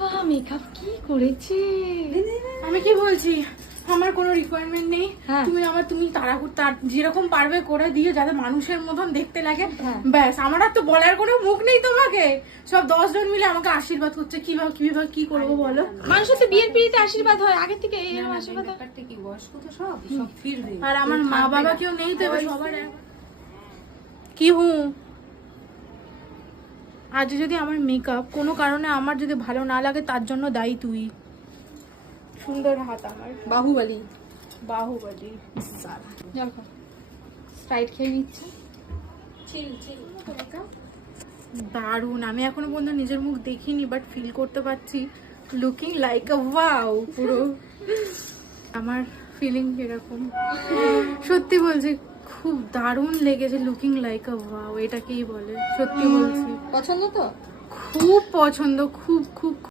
বাবা মেকআপ কি করেছে! আমি কি বলছি, আমার কোনো রিকোয়ারমেন্ট নেই। হ্যাঁ। তুমি তার যেরকম পারবে করে দিও, যাতে মানুষের মতন দেখতে লাগে। হ্যাঁ। ব্যাস, আমার আর তো বলার কোনো মুখ নেই তোমাকে। সব 10 জন মিলে আমাকে আশীর্বাদ করছে, কিভাবে কি করবো বলো। মানুষের তো বিয়ের পিড়িতে আশীর্বাদ হয়, আগে থেকে এরকম আশীর্বাদ হয়। ব্যাপারটা কি, বয়স্ক তো সব ফিরবে। আর আমার মা বাবা কেউ নেই তো, এবার সবার কি আজ যদি আমার মেকআপ কোনো কারণে আমার যদি ভালো না লাগে, তার জন্য দায়ী তুই। সুন্দর হাত আমার, বাহুবলী। বাহুবলী। জল খাও, স্প্রাইট খেয়ে নিচ্ছি। দারুণ। আমি এখনো পর্যন্ত নিজের মুখ দেখিনি, বাট ফিল করতে পারছি লুকিং লাইক আ ওয়াও। পুরো আমার ফিলিং এরকম। সত্যি বলছি, খুব দারুণ লেগেছে। লুকিং লাইক আ ওয়াও এটাকেই বলে, সত্যি বলছি। পছন্দ তো? খুব পছন্দ, খুব খুব